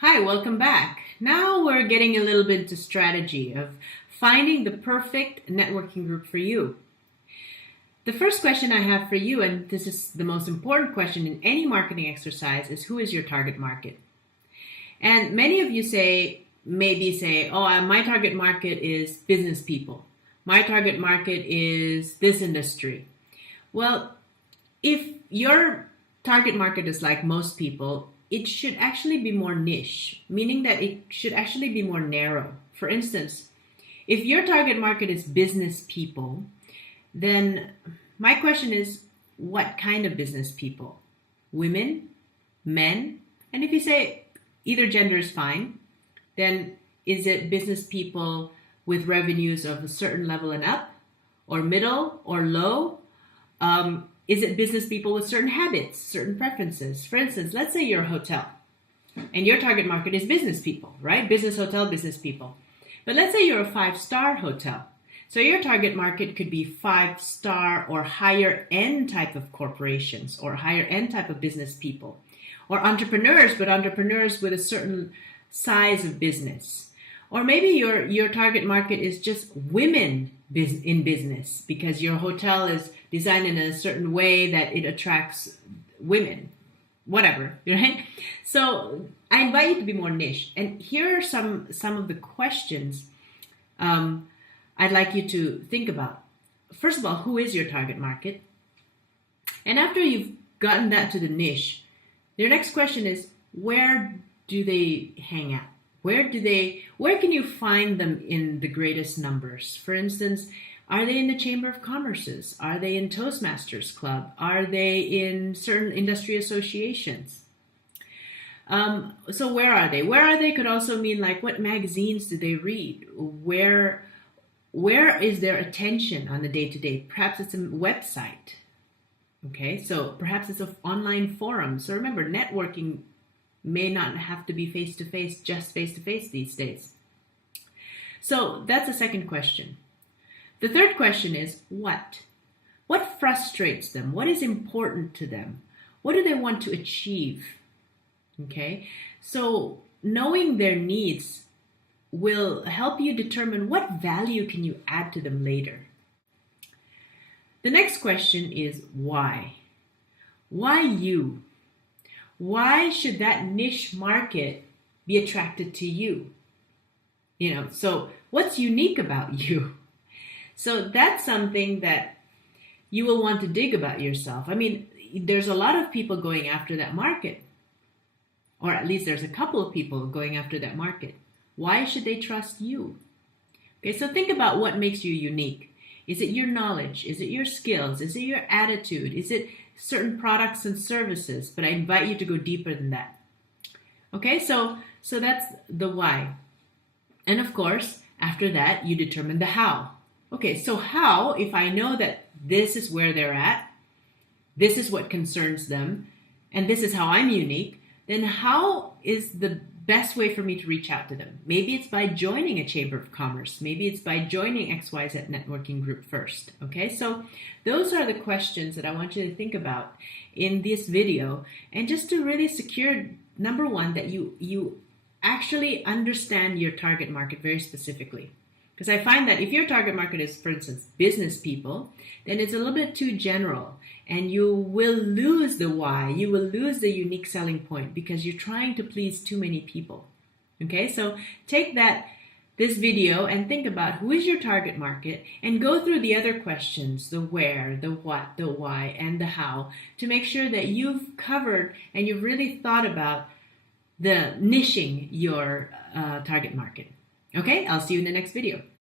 Hi, welcome back. Now we're getting a little bit into strategy of finding the perfect networking group for you. The first question I have for you, and this is the most important question in any marketing exercise, is who is your target market? And many of you maybe say, my target market is business people. My target market is this industry. Well, if your target market is like most people, it should actually be more niche, meaning that it should actually be more narrow. For instance, if your target market is business people, then my question is, what kind of business people? Women? Men? And if you say either gender is fine, then is it business people with revenues of a certain level and up, or middle, or low? Is it business people with certain habits, certain preferences? For instance, let's say you're a hotel and your target market is business people, right? Business hotel, business people. But let's say you're a 5-star hotel. So your target market could be 5-star or higher end type of corporations or higher end type of business people, or entrepreneurs, but entrepreneurs with a certain size of business. Or maybe your target market is just women in business because your hotel is designed in a certain way that it attracts women, whatever, right? So I invite you to be more niche. And here are some of the questions I'd like you to think about. First of all, who is your target market? And after you've gotten that to the niche, your next question is, where do they hang out? Where can you find them in the greatest numbers? For instance, are they in the Chamber of Commerce's? Are they in Toastmasters Club? Are they in certain industry associations? So where are they? Where are they could also mean like what magazines do they read? Where is their attention on the day-to-day? Perhaps it's a website. Okay, so perhaps it's an online forum. So remember, networking may not have to be face-to-face, just face-to-face these days. So that's the second question. The third question is what? What frustrates them? What is important to them? What do they want to achieve? Okay, so knowing their needs will help you determine what value can you add to them later. The next question is why? Why you? Why should that niche market be attracted to you? So what's unique about you? So that's something that you will want to dig about yourself. I mean, there's a lot of people going after that market, or at least there's a couple of people going after that market. Why should they trust you? Okay, so think about what makes you unique. Is it your knowledge? Is it your skills? Is it your attitude? Is it certain products and services? But I invite you to go deeper than that. Okay, so that's the why. And of course, after that, you determine the how. Okay, so how, if I know that this is where they're at, this is what concerns them, and this is how I'm unique, then how is the best way for me to reach out to them? Maybe it's by joining a Chamber of Commerce. Maybe it's by joining XYZ networking group first. Okay, so those are the questions that I want you to think about in this video, and just to really secure, number one, that you actually understand your target market very specifically. Because I find that if your target market is, for instance, business people, then it's a little bit too general and you will lose the why. You will lose the unique selling point because you're trying to please too many people. Okay, so take this video and think about who is your target market and go through the other questions, the where, the what, the why, and the how, to make sure that you've covered and you've really thought about the niching your target market. Okay, I'll see you in the next video.